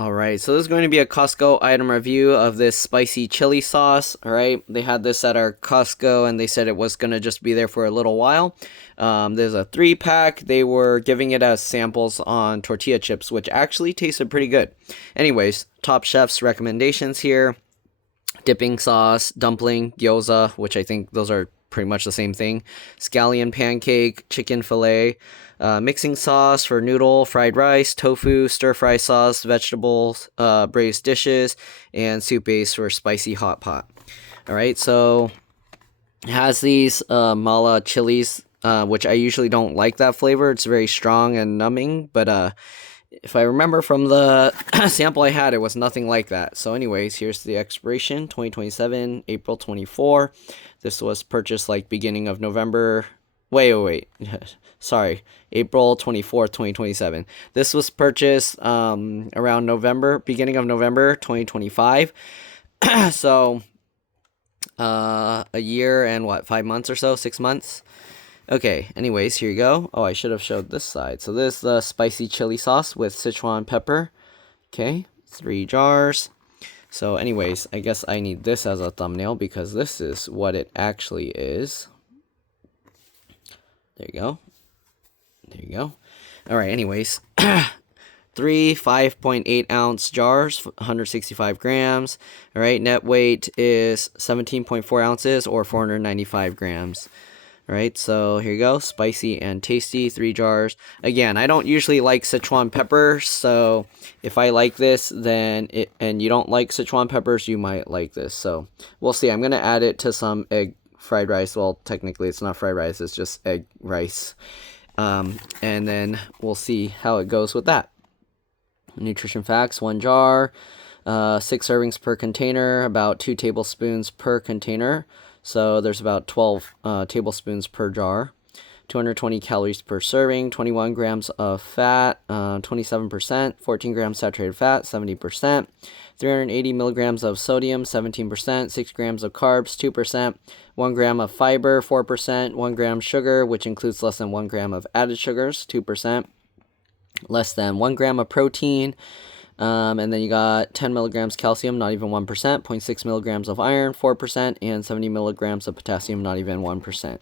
Alright, so this is going to be a Costco item review of this spicy chili sauce. Alright, they had this at our Costco and they said it was going to just be there for a little while. There's a 3-pack. They were giving it as samples on tortilla chips, which actually tasted pretty good. Anyways, Top Chef's recommendations here: dipping sauce, dumpling, gyoza, which I think those are pretty much the same thing, scallion pancake, chicken fillet, mixing sauce for noodle, fried rice, tofu, stir fry sauce, vegetables, braised dishes, and soup base for spicy hot pot. All right, so it has these mala chilies, which I usually don't like that flavor. It's very strong and numbing, but if I remember from the sample I had, it was nothing like that. So anyways, here's the expiration: 2027, April 24. This was purchased like beginning of November. Wait. Sorry, April 24th, 2027. This was purchased around November, beginning of November 2025. So a year and what, 5 months or so, 6 months. Okay, anyways, here you go. Oh, I should have showed this side. So this is the spicy chili sauce with Sichuan pepper. Okay, 3 jars. So anyways, I guess I need this as a thumbnail because this is what it actually is. There you go. There you go. All right, anyways. 3 5.8 ounce jars, 165 grams. All right, net weight is 17.4 ounces or 495 grams. All right, so here you go. Spicy and tasty, 3 jars. Again, I don't usually like Sichuan peppers, so if I like this, then and you don't like Sichuan peppers, you might like this. So we'll see. I'm going to add it to some egg fried rice. Well, technically it's not fried rice, it's just egg rice. And then we'll see how it goes with that. Nutrition facts: 1 jar, 6 servings per container, about 2 tablespoons per container. So there's about 12 tablespoons per jar. 220 calories per serving, 21 grams of fat, 27%, 14 grams saturated fat, 70%, 380 milligrams of sodium, 17%, 6 grams of carbs, 2%, 1 gram of fiber, 4%, 1 gram sugar, which includes less than 1 gram of added sugars, 2%, less than 1 gram of protein, and then you got 10 milligrams calcium, not even 1%, 0.6 milligrams of iron, 4%, and 70 milligrams of potassium, not even 1%.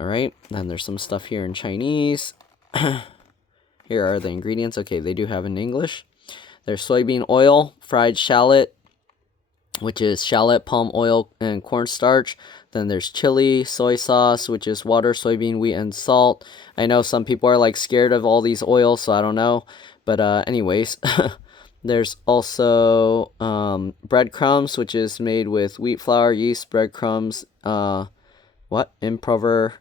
All right, then there's some stuff here in Chinese. Here are the ingredients. Okay, they do have in English. There's soybean oil, fried shallot, which is shallot, palm oil, and cornstarch. Then there's chili, soy sauce, which is water, soybean, wheat, and salt. I know some people are like scared of all these oils, so I don't know. But anyways, there's also breadcrumbs, which is made with wheat flour, yeast, breadcrumbs, improver,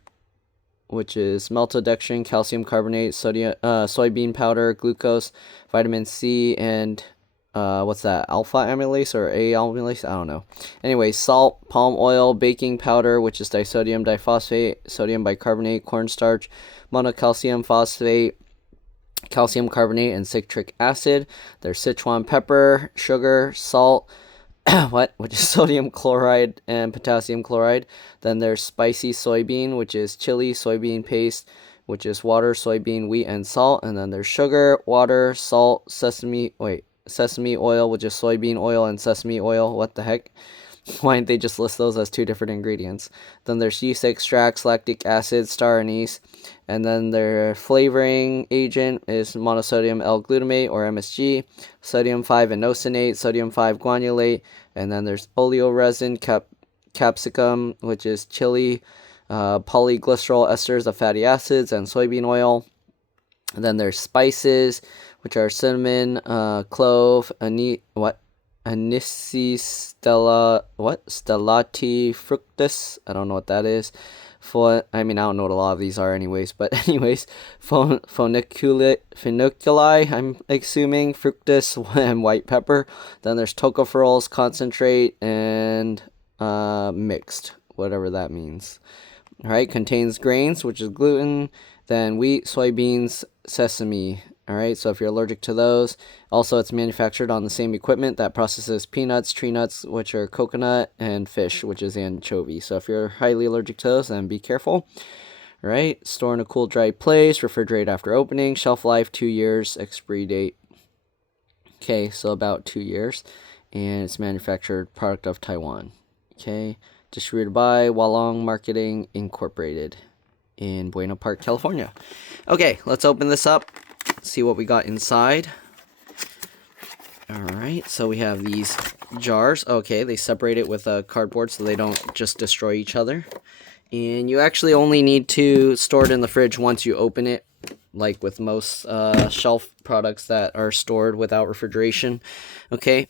which is maltodextrin, calcium carbonate, sodium, soybean powder, glucose, vitamin C, and what's that? Alpha amylase or A amylase? I don't know. Anyway, salt, palm oil, baking powder, which is disodium diphosphate, sodium bicarbonate, cornstarch, monocalcium phosphate, calcium carbonate, and citric acid. There's Sichuan pepper, sugar, salt, which is sodium chloride and potassium chloride. Then there's spicy soybean, which is chili, soybean paste, which is water, soybean, wheat, and salt. And then there's sugar, water, salt, sesame oil, which is soybean oil and sesame oil. What the heck? Why didn't they just list those as 2 different ingredients? Then there's yeast extracts, lactic acid, star anise. And then their flavoring agent is monosodium L-glutamate or MSG, sodium 5-inosinate, sodium 5-guanylate. And then there's oleoresin, capsicum, which is chili, polyglycerol esters of fatty acids, and soybean oil. And then there's spices, which are cinnamon, clove, Anisis stellati fructus. I don't know what that is. I don't know what a lot of these are anyways, but anyways, Phoeniculi, I'm assuming, fructus, and white pepper. Then there's tocopherols, concentrate, and mixed, whatever that means. All right, contains grains, which is gluten, then wheat, soybeans, sesame. All right, so if you're allergic to those, also it's manufactured on the same equipment that processes peanuts, tree nuts, which are coconut, and fish, which is anchovy. So if you're highly allergic to those, then be careful. All right, store in a cool, dry place, refrigerate after opening, shelf life 2 years, expiry date. Okay, so about 2 years. And it's manufactured product of Taiwan. Okay, distributed by Walong Marketing Incorporated in Buena Park, California. Okay, let's open this up, see what we got inside. Alright, so we have these jars. Okay, they separate it with a cardboard so they don't just destroy each other. And you actually only need to store it in the fridge once you open it, like with most shelf products that are stored without refrigeration. Okay,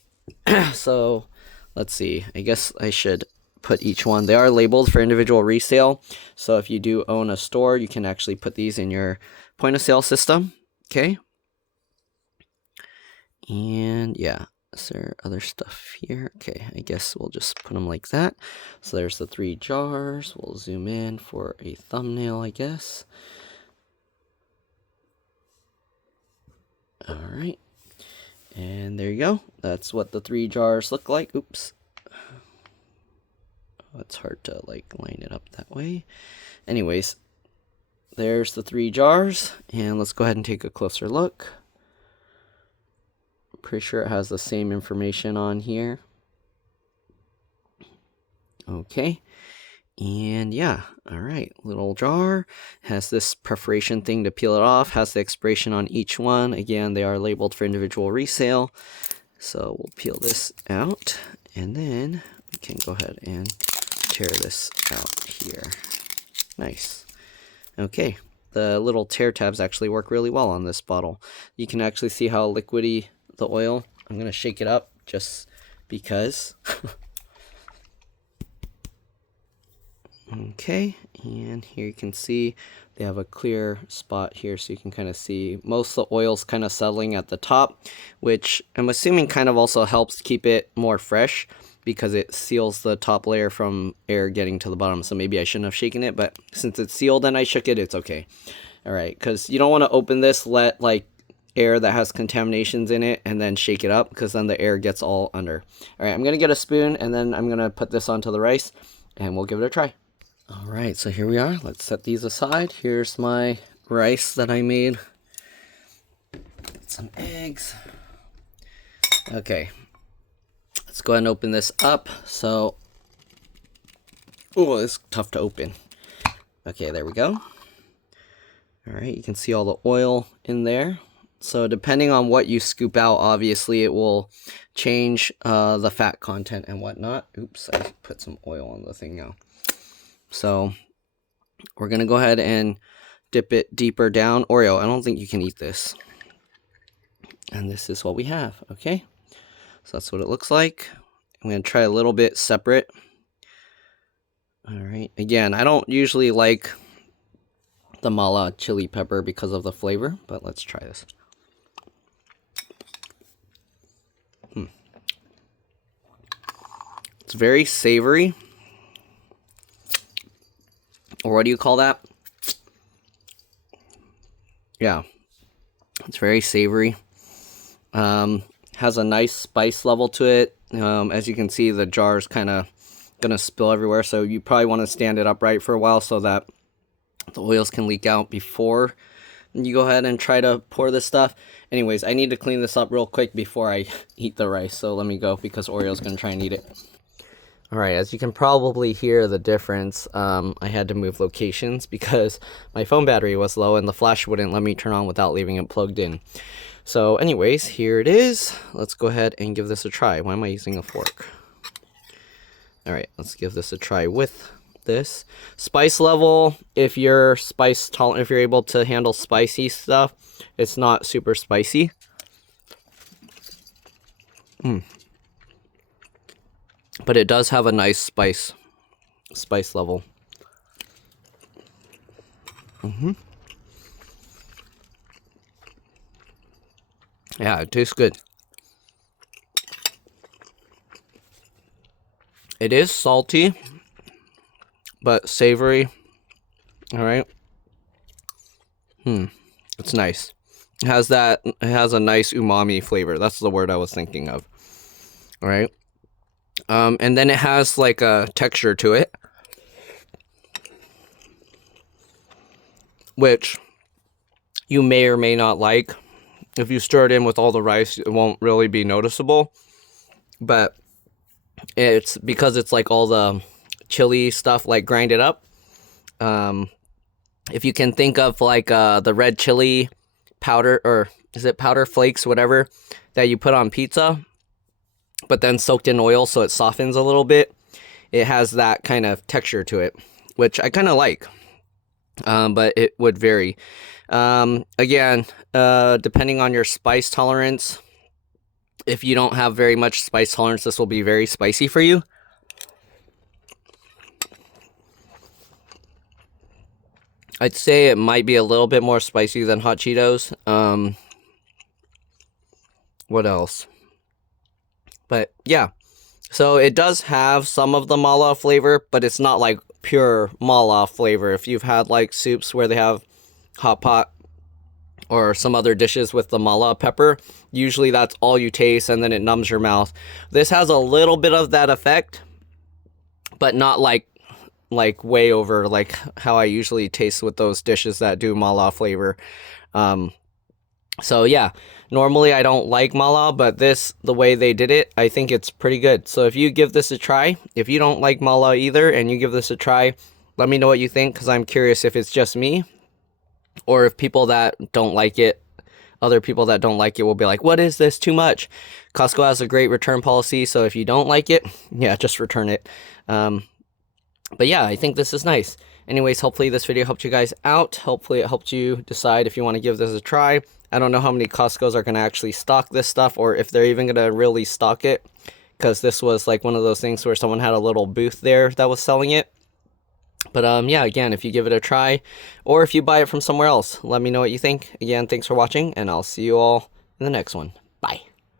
so let's see. I guess I should put each one. They are labeled for individual resale. So if you do own a store, you can actually put these in your point of sale system. Okay. And yeah, is there other stuff here? Okay, I guess we'll just put them like that. So there's the 3 jars. We'll zoom in for a thumbnail, I guess. All right. And there you go. That's what the 3 jars look like. Oops. Oh, it's hard to like line it up that way. Anyways, there's the 3 jars. And let's go ahead and take a closer look. Pretty sure it has the same information on here. Okay. And yeah, all right, little jar has this perforation thing to peel it off, has the expiration on each one. Again, they are labeled for individual resale. So we'll peel this out and then we can go ahead and tear this out here. Nice. Okay, the little tear tabs actually work really well on this bottle. You can actually see how liquidy the oil. I'm going to shake it up just because. Okay, and here you can see they have a clear spot here so you can kind of see most of the oil's kind of settling at the top, which I'm assuming kind of also helps keep it more fresh because it seals the top layer from air getting to the bottom. So maybe I shouldn't have shaken it, but since it's sealed and I shook it, it's okay. All right, because you don't want to open this, let like air that has contaminations in it and then shake it up because then the air gets all under. All right, I'm going to get a spoon and then I'm going to put this onto the rice and we'll give it a try. All right, so here we are. Let's set these aside. Here's my rice that I made. Get some eggs. Okay, let's go ahead and open this up. So, oh, it's tough to open. Okay, there we go. All right, you can see all the oil in there. So depending on what you scoop out, obviously it will change the fat content and whatnot. Oops, I put some oil on the thing now. So we're going to go ahead and dip it deeper down. Oreo, I don't think you can eat this. And this is what we have, okay? So that's what it looks like. I'm going to try a little bit separate. All right. Again, I don't usually like the mala chili pepper because of the flavor, but let's try this. It's very savory. Or what do you call that? Yeah, it's very savory. Has a nice spice level to it. As you can see, the jar is kind of gonna spill everywhere, so you probably want to stand it upright for a while so that the oils can leak out before you go ahead and try to pour this stuff. Anyways, I need to clean this up real quick before I eat the rice, so let me go because Oreo's gonna try and eat it. Alright, as you can probably hear the difference, I had to move locations because my phone battery was low and the flash wouldn't let me turn on without leaving it plugged in. So anyways, here it is. Let's go ahead and give this a try. Why am I using a fork? Alright, let's give this a try with this. Spice level, if you're spice tolerant, if you're able to handle spicy stuff, it's not super spicy. But it does have a nice spice level. Yeah, it tastes good. It is salty, but savory. All right. It's nice. It has a nice umami flavor. That's the word I was thinking of. All right. And then it has like a texture to it, which you may or may not like. if you stir it in with all the rice, it won't really be noticeable. But it's because it's like all the chili stuff like grinded up. If you can think of like the red chili powder, or is it powder flakes, whatever, that you put on pizza, but then soaked in oil so it softens a little bit. It has that kind of texture to it, which I kind of like, but it would vary. Again, depending on your spice tolerance, if you don't have very much spice tolerance, this will be very spicy for you. I'd say it might be a little bit more spicy than hot Cheetos. What else? But yeah, so it does have some of the mala flavor, but it's not like pure mala flavor. If you've had like soups where they have hot pot or some other dishes with the mala pepper, usually that's all you taste and then it numbs your mouth. This has a little bit of that effect, but not like way over like how I usually taste with those dishes that do mala flavor. So yeah, normally I don't like mala, but this, the way they did it, I think it's pretty good. So if you give this a try, if you don't like mala either and you give this a try, let me know what you think, because I'm curious if it's just me or if people that don't like it, other people that don't like it will be like, what is this, too much? Costco has a great return policy, so if you don't like it, yeah, just return it. But yeah, I think this is nice. Anyways, hopefully this video helped you guys out. Hopefully it helped you decide if you want to give this a try. I don't know how many Costco's are going to actually stock this stuff, or if they're even going to really stock it, because this was like one of those things where someone had a little booth there that was selling it. But yeah, again, if you give it a try, or if you buy it from somewhere else, let me know what you think. Again, thanks for watching, and I'll see you all in the next one. Bye.